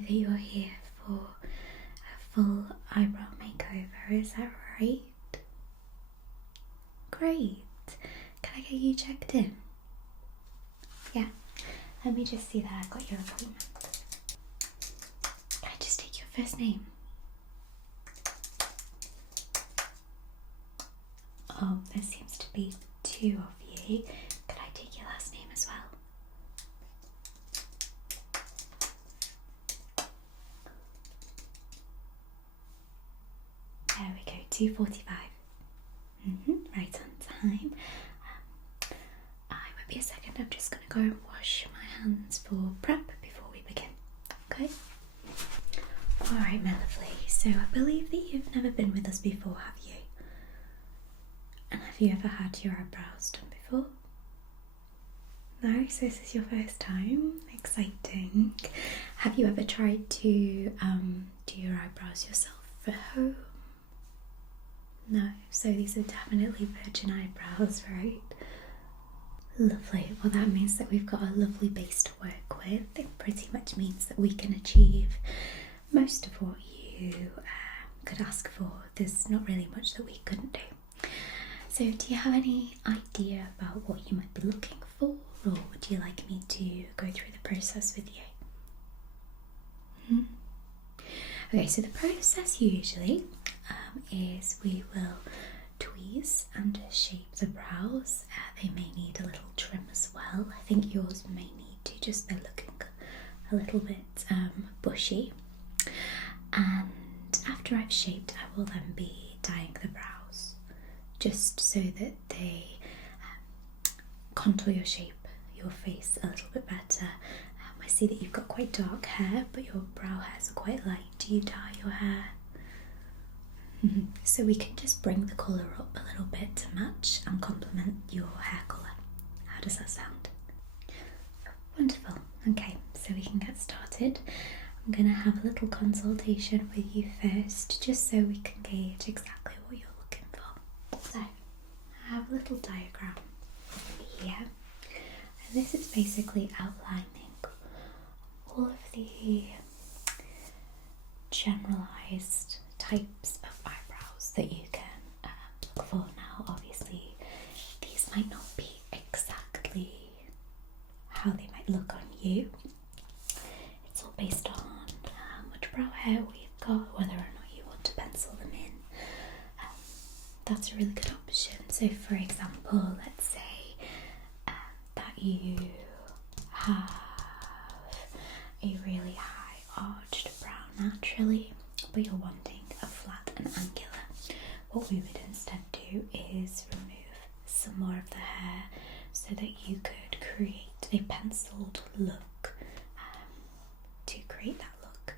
that you're here for a full eyebrow makeover, is that right? Great. Can I get you checked in? Yeah. Let me just see that I've got your appointment. Can I just take your first name? Oh, there seems to be two of you. Could I take your last name as well? There we go, 2:45. Right on time. I won't be a second, I'm just going to go and wash my hands for prep before we begin. Okay? Alright, my lovely. So I believe that you've never been with us before, have you? And have you ever had your eyebrows done before? No? So this is your first time? Exciting. Have you ever tried to do your eyebrows yourself at home? No, so these are definitely virgin eyebrows, right? Lovely. Well, that means that we've got a lovely base to work with. It pretty much means that we can achieve most of what you could ask for. There's not really much that we couldn't do. So do you have any idea about what you might be looking for, or would you like me to go through the process with you? Okay, so the process usually is we will tweeze and shape the brows. They may need a little trim as well. I think yours may need to, just they're looking a little bit bushy. And after I've shaped, I will then be dyeing the brows, just so that they contour your shape, your face a little bit better. I see that you've got quite dark hair, but your brow hairs are quite light. Do you dye your hair? So we can just bring the colour up a little bit to match and complement your hair colour. How does that sound? Wonderful. Okay, so we can get started. I'm going to have a little consultation with you first, just so we can gauge exactly what you're looking for. So, I have a little diagram here, and this is basically outlining all of the generalised types of eyebrows that you can look for. Now, obviously, these might not be exactly how they might look on you. It's all based on how much brow hair we've got, whether or not you want to pencil them in. That's a really good option. So, for example, let's say that you have a really high arched brow naturally, but you're wanting a flat and angular. What we would instead do is remove some more of the hair so that you could create a penciled look, to create that look.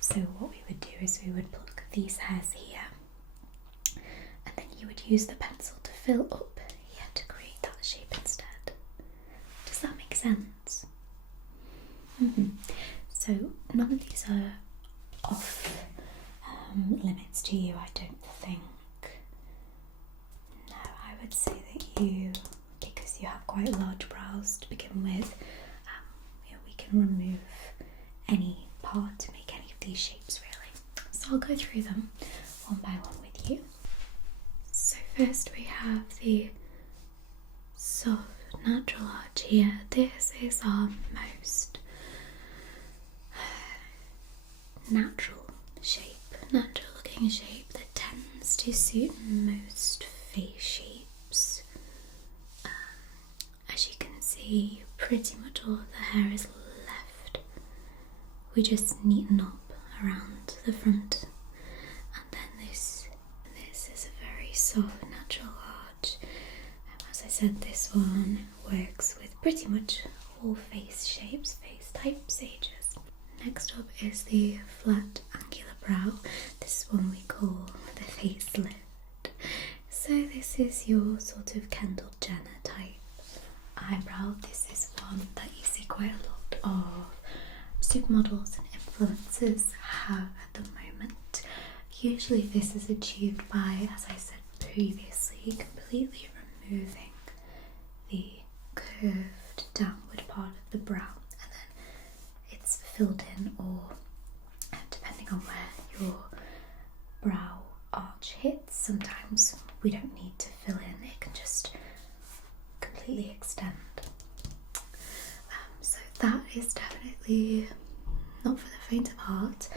So what we would do is we would pluck these hairs here, and then you would use the pencil to fill up here to create that shape instead. Does that make sense? So none of these are off limits to you, I don't think. No, I would say that you, because you have quite large brows to begin with, we can remove any part to make any of these shapes really. So I'll go through them one by one with you. So first we have the soft natural arch here. This is our most natural looking shape that tends to suit most face shapes. As you can see, pretty much all of the hair is left. We just neaten up around the front, and then this is a very soft natural arch. As I said, this one works with pretty much all face shapes, face types, ages. Next up is the flat angular brow. This one we call the facelift. So this is your sort of Kendall Jenner type eyebrow. This is one that you see quite a lot of supermodels and influencers have at the moment. Usually this is achieved by, as I said previously, completely removing the curved downward part of the brow, and then it's filled in or depending on where your brow arch hits, sometimes we don't need to fill in, it can just completely extend. So that is definitely not for the faint of heart.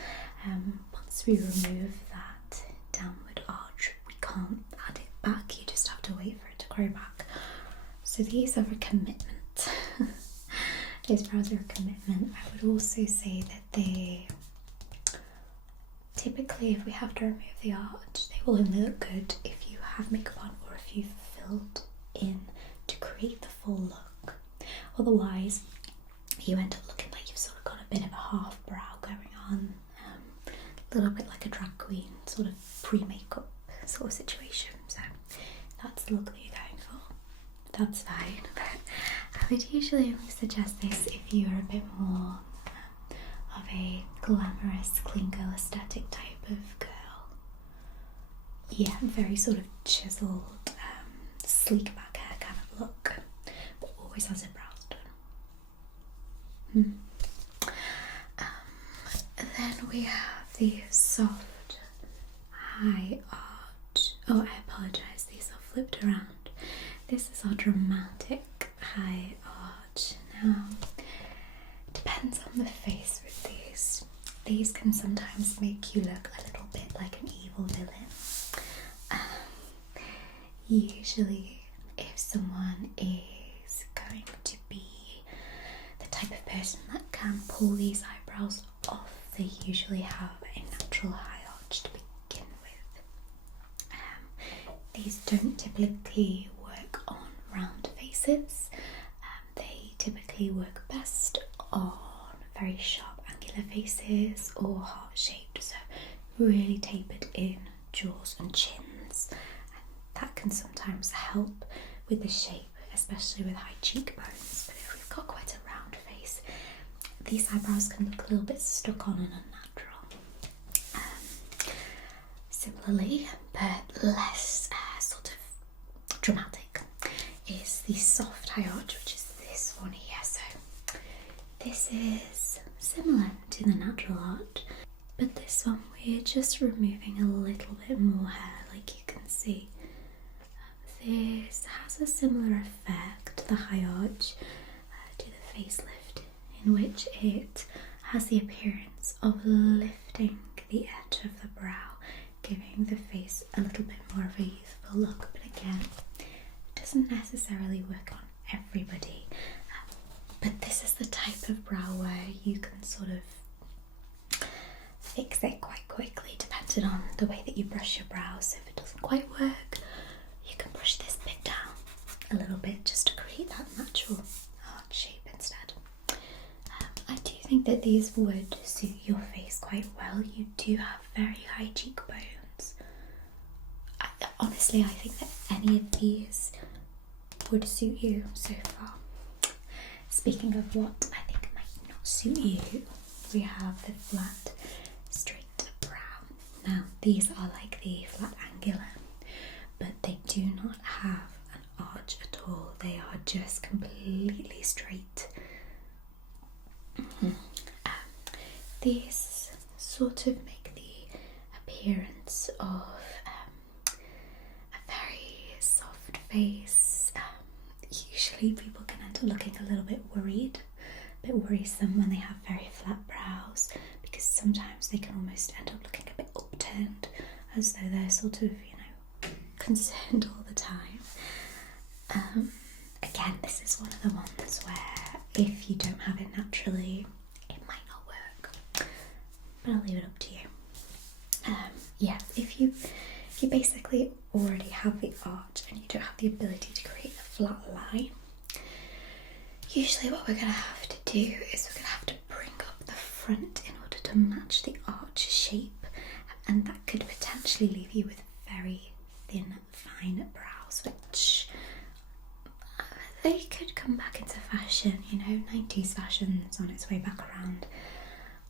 Once we remove that downward arch, we can't add it back, you just have to wait for it to grow back. So these are a commitment. These brows are a commitment. I would also say that they typically, if we have to remove the arch, they will only look good if you have makeup on or if you've filled in to create the full look. Otherwise, you end up looking like you've sort of got a bit of a half brow going on, a little bit like a drag queen, sort of pre-makeup sort of situation. So that's the look that you're going for. That's fine. I would usually only suggest this if you're a bit more of a glamorous, clean girl aesthetic type of girl. Yeah, very sort of chiseled, sleek back hair kind of look, but always has her brows done. Then we have the soft high arch. Oh, I apologise, these are flipped around. This is our dramatic high arch. Now, depends on the face with these. These can sometimes make you look a little bit like an evil villain. Usually, if someone is going to be the type of person that can pull these eyebrows off, they usually have a natural high arch to begin with. These don't typically work on round faces. They typically work best on very sharp angular faces or heart-shaped, so really tapered in jaws and chins. That can sometimes help with the shape, especially with high cheekbones. But if we've got quite a round face, these eyebrows can look a little bit stuck on and unnatural. Similarly, but less sort of dramatic, is the soft high arch, which is this one here. So this is similar to the natural arch, but this one we're just removing a little bit more hair, like you can see. This has a similar effect to the high arch, to the facelift, in which it has the appearance of lifting the edge of the brow, giving the face a little bit more of a youthful look. But again, it doesn't necessarily work on everybody, but this is the type of brow where you can sort of fix it quite quickly depending on the way that you brush your brows. If it doesn't quite work, you can brush this bit down a little bit just to create that natural arch shape instead. I do think that these would suit your face quite well. You do have very high cheekbones. Honestly, I think that any of these would suit you so far. Speaking of what I think might not suit you, we have the flat, straight brow. Now, these are like the flat angular, but they do not have an arch at all. They are just completely straight. These sort of make the appearance of a very soft face. Usually people can end up looking a little bit worried, a bit worrisome when they have very flat brows, because sometimes they can almost end up looking a bit upturned, as though they're sort of, concerned all the time. Again, this is one of the ones where if you don't have it naturally, it might not work, but I'll leave it up to you. Yeah, if you basically already have the arch and you don't have the ability to create a flat line, usually what we're going to have to do is we're going to have to bring up the front in order to match the arch shape, and that could potentially leave you with very thin, fine brows, which they could come back into fashion. 90s fashion's on its way back around.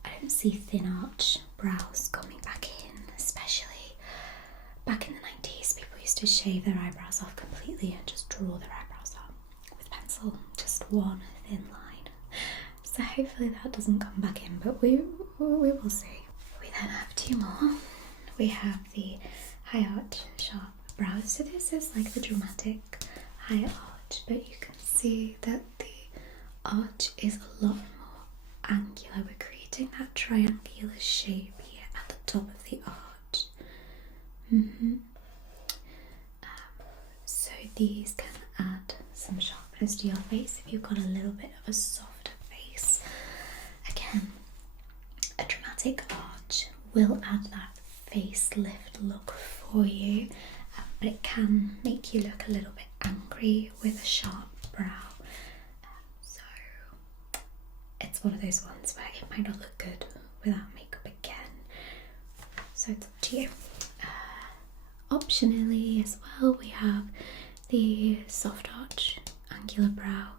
I don't see thin arch brows coming back in, especially back in the 90s. People used to shave their eyebrows off completely and just draw their eyebrows on with pencil, just one thin line. So hopefully that doesn't come back in, but we will see. We then I have two more. We have the high arch sharp brows. So this is like the dramatic high arch, but you can see that the arch is a lot more angular. We're creating that triangular shape here at the top of the arch. So these can add some sharpness to your face if you've got a little bit of a softer face. Again, a dramatic arch will add that facelift look for you, but it can make you look a little bit angry with a sharp brow. So it's one of those ones where it might not look good without makeup again. So it's up to you. Optionally as well, we have the soft arch angular brow,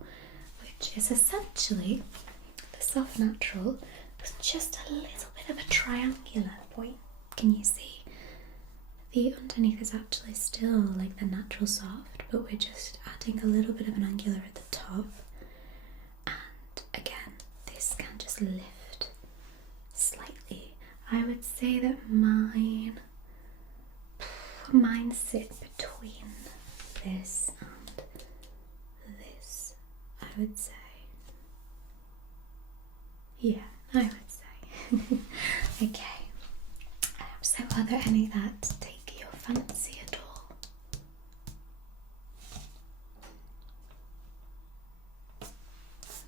which is essentially the soft natural with just a little bit of a triangular point. Can you see? The underneath is actually still like the natural soft, but we're just adding a little bit of an angular at the top. And again, this can just lift slightly. I would say that mine sit between this and this, I would say. Yeah, I would say. Okay. So are there any that take your fancy at all?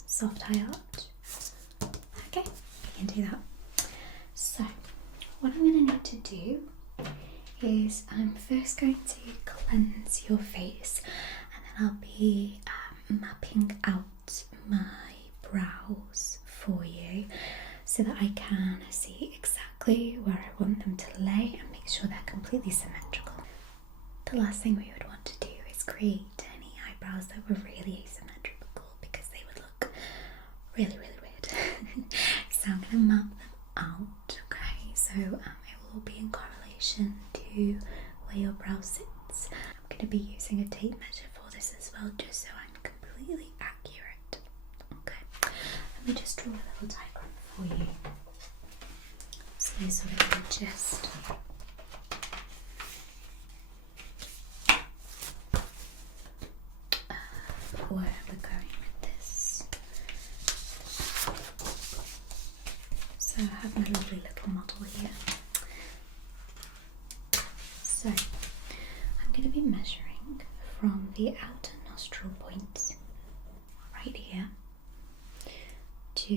Soft high arch. Okay, we can do that. So what I'm going to need to do is I'm first going to cleanse your face, and then I'll be mapping out my brows for you so that I can see exactly where I want them to lay and make sure they're completely symmetrical. The last thing we would want to do is create any eyebrows that were really asymmetrical, because they would look really, really weird. So I'm going to map them out, okay? So it will all be in correlation to where your brow sits. I'm going to be using a tape measure for this as well, just so I'm completely accurate. Okay, let me just draw a little diagram for you, so we can just where we're going with this. So I have my lovely little model here. So I'm going to be measuring from the outer nostril point right here to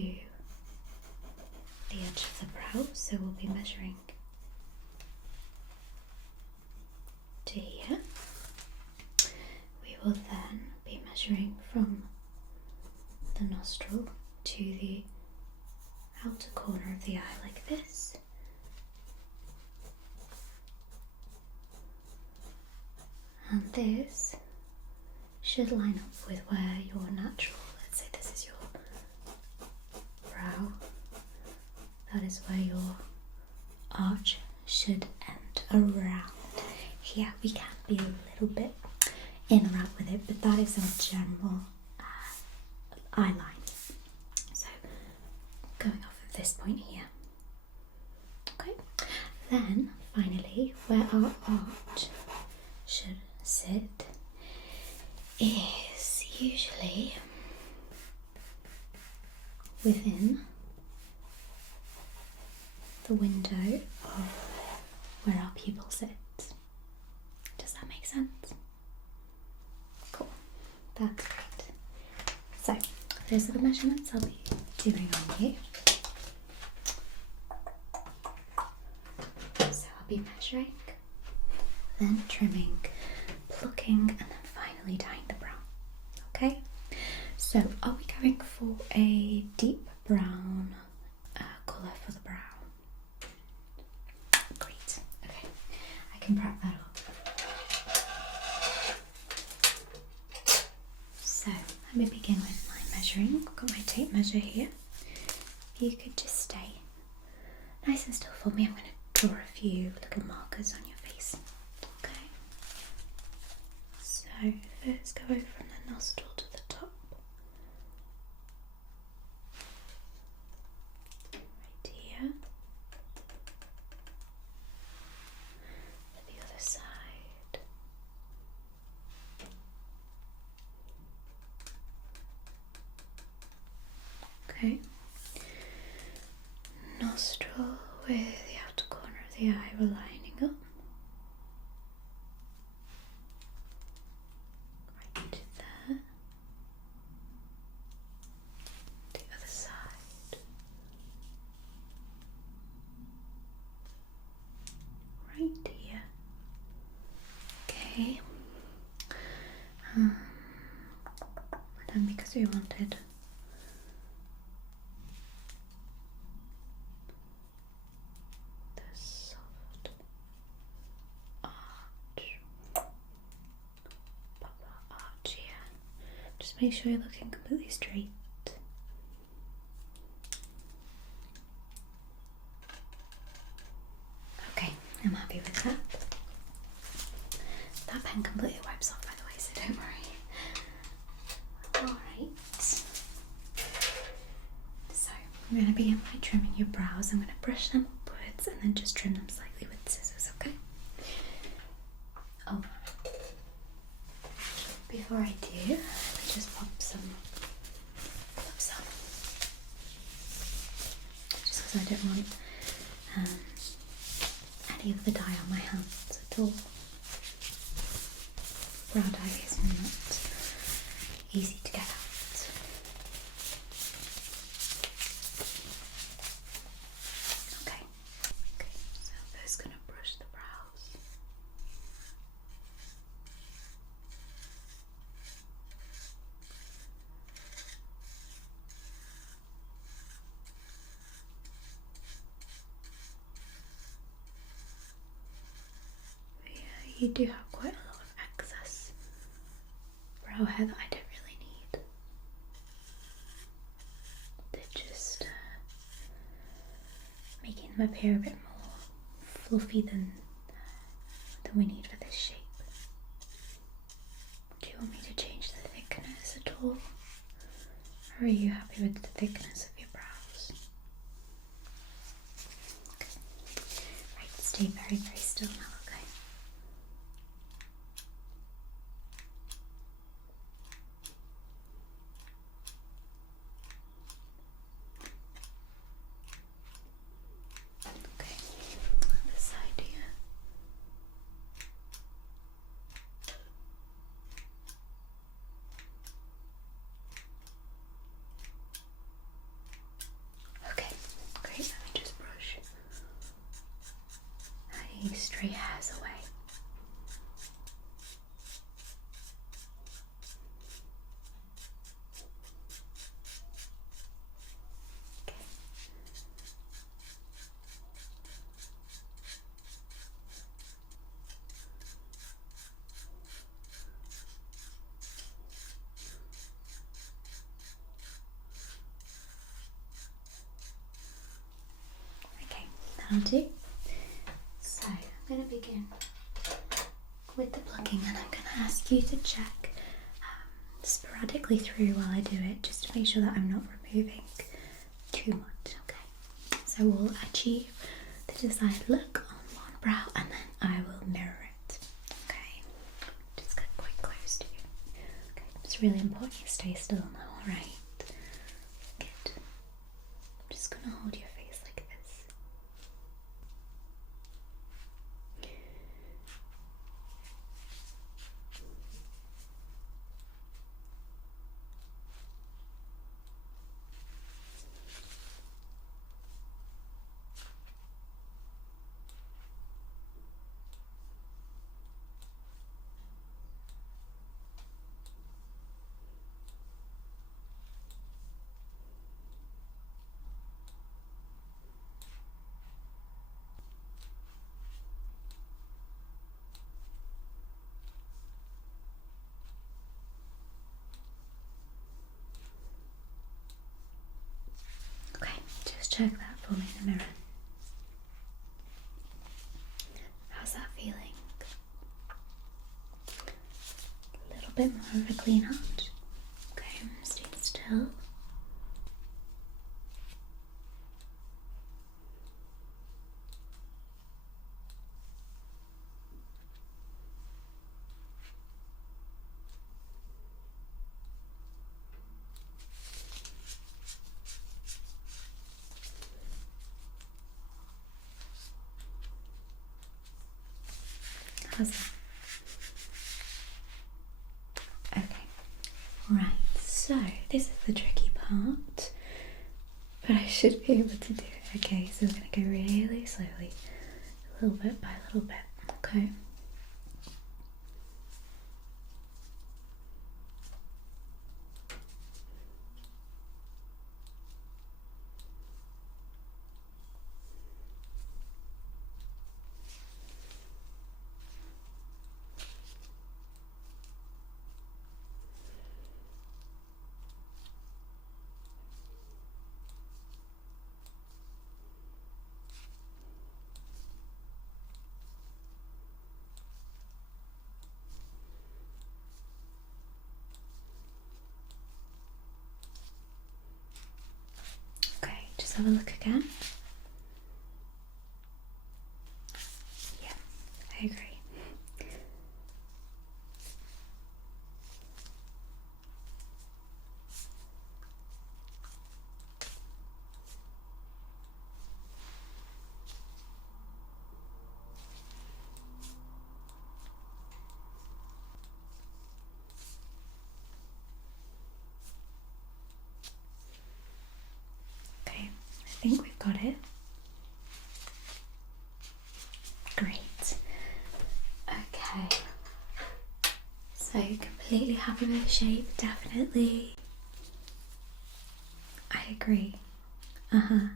the edge of the brow. So we'll be measuring to here. We will then be measuring from the nostril to the outer corner of the eye like this. And this should line up with where your natural, let's say this is your brow, that is where your arch should end around here. We can be a little bit in or out with it, but that is our general eye line. So going off of this point here. Okay, then finally where our arch should sit is usually within the window of where our pupil sits. Does that make sense? Cool, that's great. So those are the measurements I'll be doing on you. So I'll be measuring, then trimming, plucking, and then finally dyeing the brown. Okay, so are we going for a deep brown colour for the brow? Great, okay, I can prep that up. So let me begin with my measuring. I've got my tape measure here. If you could just stay nice and still for me, I'm going to draw a few little markers on your face. Okay, so first go over from the nostril to the top, right here, with the outer corner of the eye, we're lining up. Right there. The other side. Right here. Okay. And then because we wanted the soft arch, pop that arch here. Just make sure you're looking completely straight. Okay, I'm happy with that. That pen completely wipes off, by the way, so don't worry. Alright, so I'm going to begin by trimming your brows. I'm going to brush them upwards and then just trim them slightly with scissors, okay? Oh, before I do, let me just pop some gloves on. Just because I don't want any of the dye on my hands at all. Brow dye is not easy to get out. Okay, so I'm first going to brush the brows. Yeah, you do have quite a lot of excess brow hair that I don't really need. They're just making them appear a bit more fluffy than we need for this shape. Do you want me to change the thickness at all? Or are you happy with the thickness of your brows? Okay. Right, stay very, very still now, okay? Okay, other side here. Okay, great. Let me just brush any stray hairs away. Okay. Okay, that'll do. So I'm going to begin with the plucking, and I'm going to ask you to check sporadically through while I do it, just to make sure that I'm not removing too much. Okay, so we'll achieve the desired look on one brow, and then I will mirror it. Okay, just get quite close to you. Okay, it's really important you stay still now. All right. Good. I'm just going to hold your face like this. Okay, just check that for me in the mirror. How's that feeling? A little bit more of a clean out. Okay, stay still. How's that? Okay, right, so this is the tricky part, but I should be able to do it. Okay, so we're going to go really slowly, a little bit by little bit, okay? Just have a look again. Yeah, I agree. Okay, I think we've got it. Great. Okay. So completely happy with the shape, definitely. I agree. I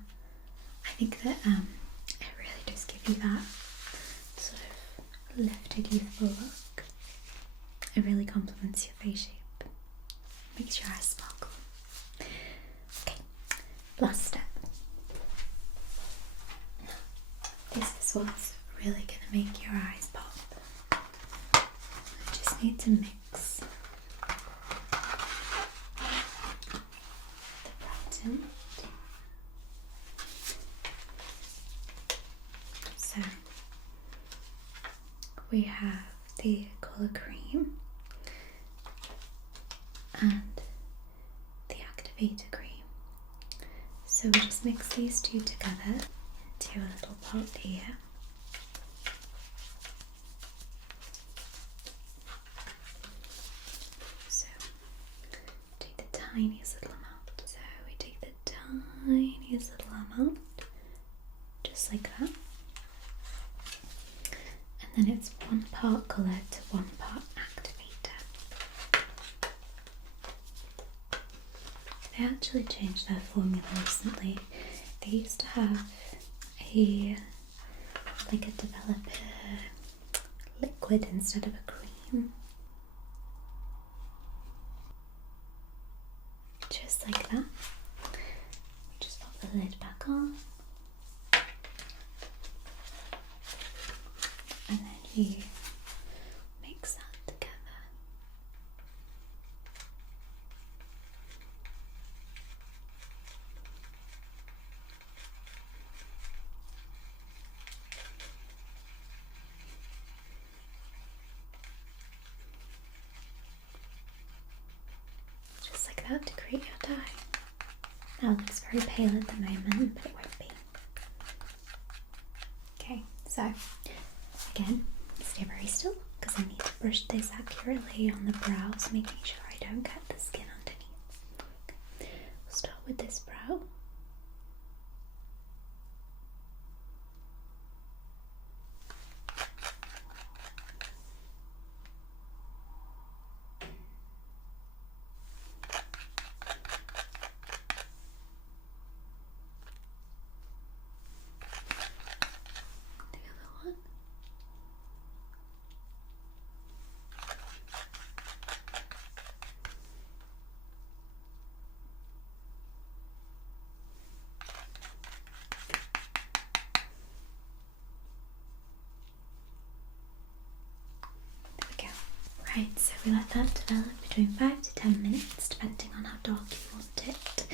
think that it really does give you that sort of lifted, youthful look. It really complements your face shape. Makes your eyes sparkle. Okay, last step. This is what's really going to make your eyes pop. I just need to mix the bright tint. So we have the colour cream and the activator cream. So we just mix these two together into a little pot here. So take the tiniest little amount. So we take the tiniest little amount, just like that. And then it's 1 part colour to 1 part activator. They actually changed their formula recently. They used to have a developer liquid instead of a cream. Just like that. We just pop the lid back on. And then you mix that together. Just like that to create your dye. Now it looks very pale at the moment, but it won't be. Okay, so again, stay very still because I need to brush this accurately on the brows, making sure I don't get the skin underneath. Okay. We'll start with this brow. The other one. There we go. Right, so we let that develop between 5 to 10 minutes, depending on how dark you want it.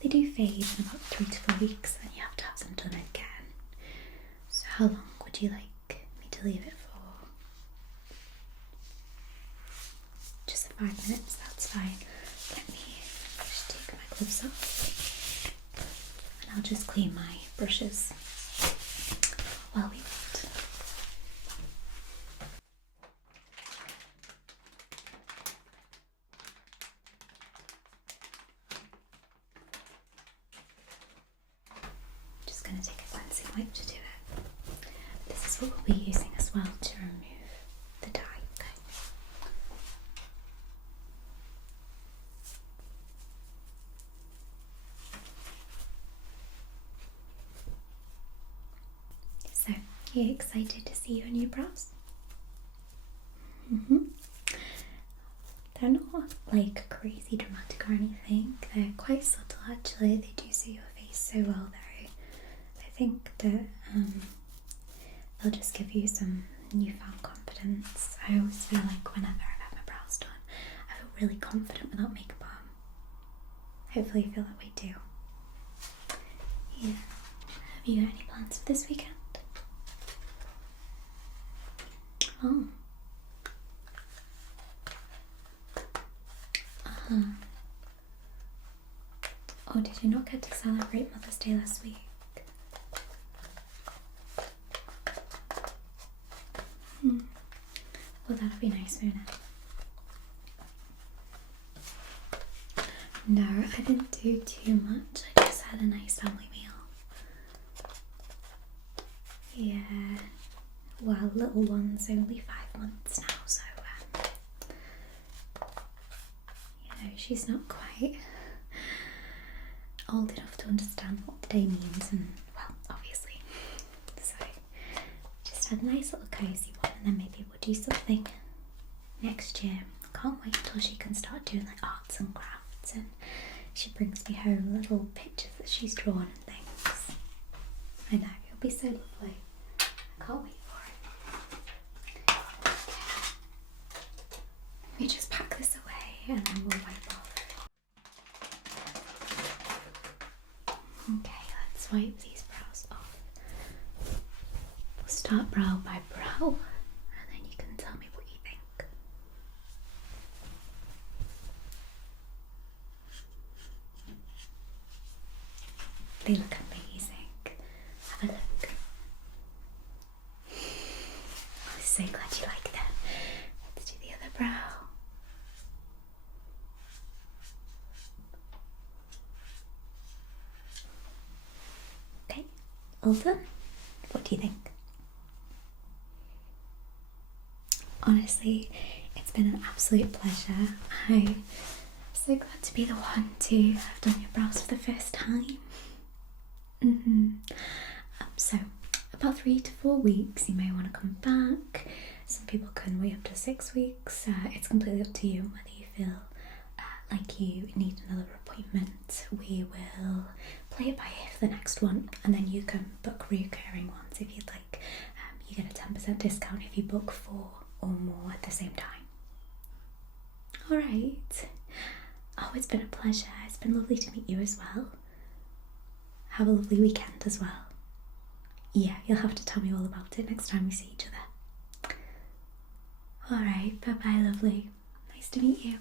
They do fade in about 3 to 4 weeks, and then you have to have them done again. So how long would you like me to leave it for? Just 5 minutes, that's fine. Let me just take my gloves off, and I'll just clean my brushes while we wait. that's what we'll be using as well to remove the dye. Okay. So, are you excited to see your new brows? They're not like crazy dramatic or anything. They're quite subtle actually. They do suit your face so well though. I think that they'll just give you some newfound confidence. I always feel like whenever I've had my brows done, I feel really confident without makeup on. Hopefully you feel that way too. Yeah. Have you got any plans for this weekend? Oh. Oh, did you not get to celebrate Mother's Day last week? Well, that'll be nice, won't it? No, I didn't do too much. I just had a nice family meal. Yeah. Well, little one's only 5 months now, so you know, she's not quite old enough to understand what the day means, and well, obviously. So just had a nice little cozy one, and then maybe we'll do something next year. I can't wait until she can start doing like arts and crafts, and she brings me home little pictures that she's drawn and things. I know, it'll be so lovely. I can't wait for it. Let me just pack this away and then we'll wipe off. Okay, let's wipe these brows off. We'll start brow by brow, and then you can tell me what you think. They look amazing. Have a look. I'm so glad you like them. Let's do the other brow. Okay, all done. What do you think? Honestly, it's been an absolute pleasure. I'm so glad to be the one to have done your brows for the first time. So, about 3 to 4 weeks, you may want to come back. Some people can wait up to 6 weeks. It's completely up to you whether you feel like you need another appointment. We will play it by ear for the next one, and then you can book recurring ones if you'd like. You get a 10% discount if you book 4 or more at the same time. Alright. Oh, it's been a pleasure. It's been lovely to meet you as well. Have a lovely weekend as well. Yeah, you'll have to tell me all about it next time we see each other. Alright, bye bye lovely. Nice to meet you.